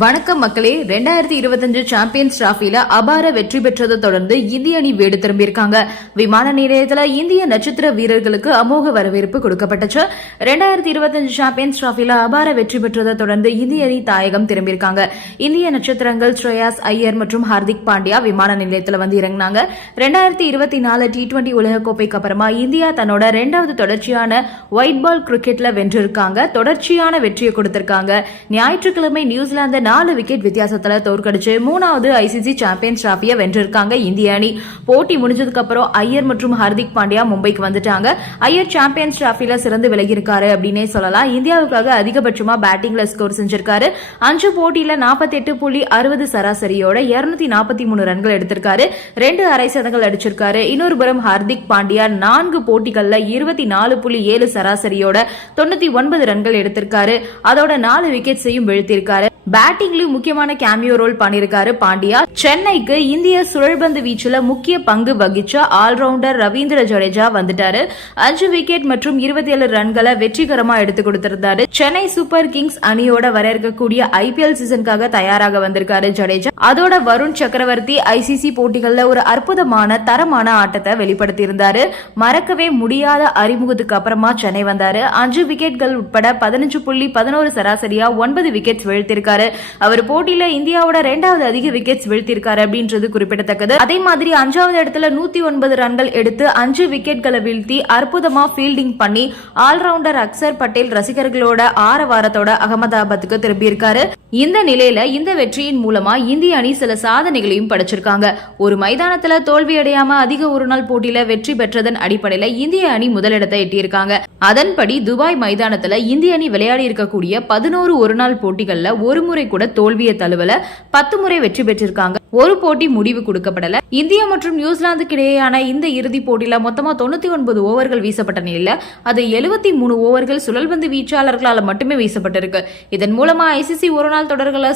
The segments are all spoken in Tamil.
வணக்கம் மக்களே ரெண்டாயிரத்தி இருபத்தஞ்சு சாம்பியன்ஸ் டிராஃபில அபார வெற்றி பெற்றதை தொடர்ந்து இந்திய அணி வீடு திரும்பியிருக்காங்க. விமான நிலையத்துல இந்திய நட்சத்திர வீரர்களுக்கு அமோக வரவேற்பு கொடுக்கப்பட்டுச்சு. ரெண்டாயிரத்தி இருபத்தஞ்சு சாம்பியன்ஸ் டிராஃபில அபார வெற்றி பெற்றதை தொடர்ந்து இந்திய அணி தாயகம் திரும்பியிருக்காங்க. இந்திய நட்சத்திரங்கள் ஸ்ரேயாஸ் ஐயர் மற்றும் ஹார்திக் பாண்டியா விமான நிலையத்துல வந்து இறங்கினாங்க. ரெண்டாயிரத்தி இருபத்தி நாலு டி டுவெண்டி உலகக்கோப்பைக்கு அப்புறமா இந்தியா தன்னோட ரெண்டாவது தொடர்ச்சியான ஒயிட் பால் கிரிக்கெட்ல வென்றிருக்காங்க. தொடர்ச்சியான வெற்றியை கொடுத்திருக்காங்க. ஞாயிற்றுக்கிழமை நியூசிலாந்து நாலு விக்கெட் வித்தியாசத்துல தோற்கடிச்சு மூணாவது ஐசிசி சாம்பியன்ஸ் டிராஃபியை வென்றிருக்காங்க இந்திய அணி. போட்டி முடிஞ்சதுக்கு அப்புறம் ஐயர் மற்றும் ஹர்திக் பாண்டியா மும்பைக்கு வந்துட்டாங்க. ஐயர் சாம்பியன்ஸ் டிராஃபில சிறந்து விலகியிருக்காரு அப்படின்னே சொல்லலாம். இந்தியாவுக்காக அதிகபட்சமா பேட்டிங்ல ஸ்கோர் செஞ்சிருக்காரு. அஞ்சு போட்டியில நாற்பத்தி எட்டு புள்ளி அறுபது சராசரியோட இருநூத்தி நாற்பத்தி மூணு ரன்கள் எடுத்திருக்காரு. ரெண்டு அரை சதங்கள் அடிச்சிருக்காரு. இன்னொரு புறம் ஹர்திக் பாண்டியா நான்கு போட்டிகள்ல இருபத்தி நாலு புள்ளி ஏழு சராசரியோட தொண்ணூத்தி ஒன்பது ரன்கள் எடுத்திருக்காரு. அதோட நாலு விக்கெட்ஸையும் வீழ்த்தியிருக்காரு. பேட்டிங்லயும் முக்கியமான கேமியோ ரோல் பண்ணிருக்காரு பாண்டியா. சென்னைக்கு இந்திய சுழல்பந்து வீச்சுல முக்கிய பங்கு வகிச்ச ஆல்ரவுண்டர் ரவீந்திர ஜடேஜா வந்துட்டாரு. அஞ்சு விக்கெட் மற்றும் இருபத்தி ஏழு ரன்களை வெற்றிகரமா எடுத்து கொடுத்திருந்தாரு. சென்னை சூப்பர் கிங்ஸ் அணியோட வர இருக்கக்கூடிய ஐபிஎல் சீசனுக்காக தயாராக வந்திருக்காரு ஜடேஜா. அதோட வருண் சக்கரவர்த்தி ஐசிசி போட்டிகள்ல ஒரு அற்புதமான தரமான ஆட்டத்தை வெளிப்படுத்தியிருந்தாரு. மறக்கவே முடியாத அறிமுகத்துக்கு அப்புறமா சென்னை வந்தாரு. அஞ்சு விக்கெட்கள் உட்பட பதினஞ்சு புள்ளி பதினோரு சராசரியா ஒன்பது விக்கெட் வீழ்த்திருக்காரு. அவர் போட்டியில இந்தியாவோட ரெண்டாவது அதிக விக்கெட்ஸ் வீழ்த்திருக்காரு அப்படின்றது குறிப்பிடத்தக்கது. அதே மாதிரி அஞ்சாவது இடத்துல நூத்தி ஒன்பது ரன்கள் எடுத்து அஞ்சு விக்கெட்களை வீழ்த்தி அற்புதமா ஃபீல்டிங் பண்ணி ஆல்ரவுண்டர் அக்சர் பட்டேல் ரசிகர்களோட ஆற வாரத்தோட அகமதாபாத்துக்கு திரும்பியிருக்காரு. இந்த நிலையில இந்த வெற்றியின் மூலமா இந்திய அணி சில சாதனைகளையும் படைச்சிருக்காங்க. ஒரு மைதானத்துல தோல்வி அடையாம அதிக ஒரு நாள் போட்டியில வெற்றி பெற்றதன் அடிப்படையில இந்திய அணி முதலிடத்தை எட்டியிருக்காங்க. அதன்படி துபாய் மைதானத்துல இந்திய அணி விளையாடி இருக்கக்கூடிய பதினோரு ஒரு நாள் போட்டிகள்ல ஒரு முறை கூட தோல்வியை தழுவல பத்து முறை வெற்றி பெற்றிருக்காங்க. ஒரு போட்டி முடிவு கொடுக்கப்படல. இந்தியா மற்றும் நியூசிலாந்துக்கு இடையேயான இந்த இறுதி போட்டியில மொத்தமா தொண்ணூத்தி ஒன்பது ஓவர்கள் வீசப்பட்ட நிலையில அது எழுபத்தி மூணு ஓவர்கள் சுழல்பந்து வீச்சாளர்களால் மட்டுமே வீசப்பட்டிருக்கு. இதன் மூலமா ஐசிசி ஒரு நாள்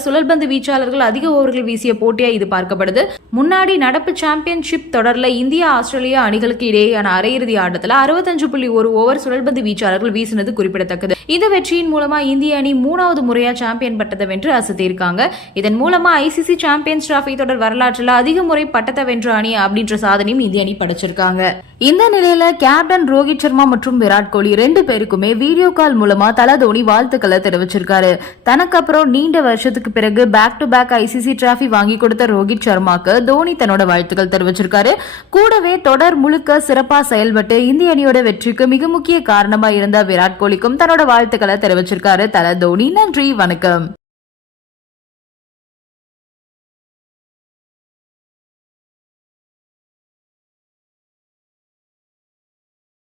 சுழல்பந்து வீச்சாளர்கள் அதிக ஓவர்கள் வீசிய போட்டியா இது பார்க்கப்படுது. முன்னாடி நடப்பு சாம்பியன்ஷிப் தொடர்ல இந்தியா ஆஸ்திரேலியா அணிகளுக்கு இடையேயான அரையிறுதி ஆட்டத்துல அறுபத்தஞ்சு புள்ளி ஒரு ஓவர் சுழல்பந்து வீச்சாளர்கள் வீசினது குறிப்பிடத்தக்கது. இந்த வெற்றியின் மூலமா இந்திய அணி மூணாவது முறையா சாம்பியன் பட்டதை வென்று அசத்தியிருக்காங்க இதன் மூலமா ஐசிசி சாம்பியன்ஸ் டிராஃபி தொடர் வரலாற்றில் அதிக முறை பட்டத்தை வென்ற அணி அப்படின்ற சாதனையும் இந்திய அணி படைச்சிருக்காங்க. இந்த நிலையில கேப்டன் ரோஹித் சர்மா மற்றும் விராட் கோலி ரெண்டு பேருக்குமே வீடியோ கால் மூலமா தல தோனி வாழ்த்துக்களை தெரிவிச்சிருக்காரு. தனக்கு அப்புறம் நீண்ட வருஷத்துக்கு பிறகு back to back ICC trophy வாங்கி கொடுத்த ரோஹித் சர்மாக்கு தோனி தன்னோட வாழ்த்துக்கள் தெரிவிச்சிருக்காரு. கூடவே தொடர் முழுக்க சிறப்பா செயல்பட்டு இந்திய அணியோட வெற்றிக்கு மிக முக்கிய காரணமா இருந்த விராட் கோலிக்கும் தன்னோட வாழ்த்துக்களை தெரிவிச்சிருக்காரு தல தோனி நன்றி வணக்கம்.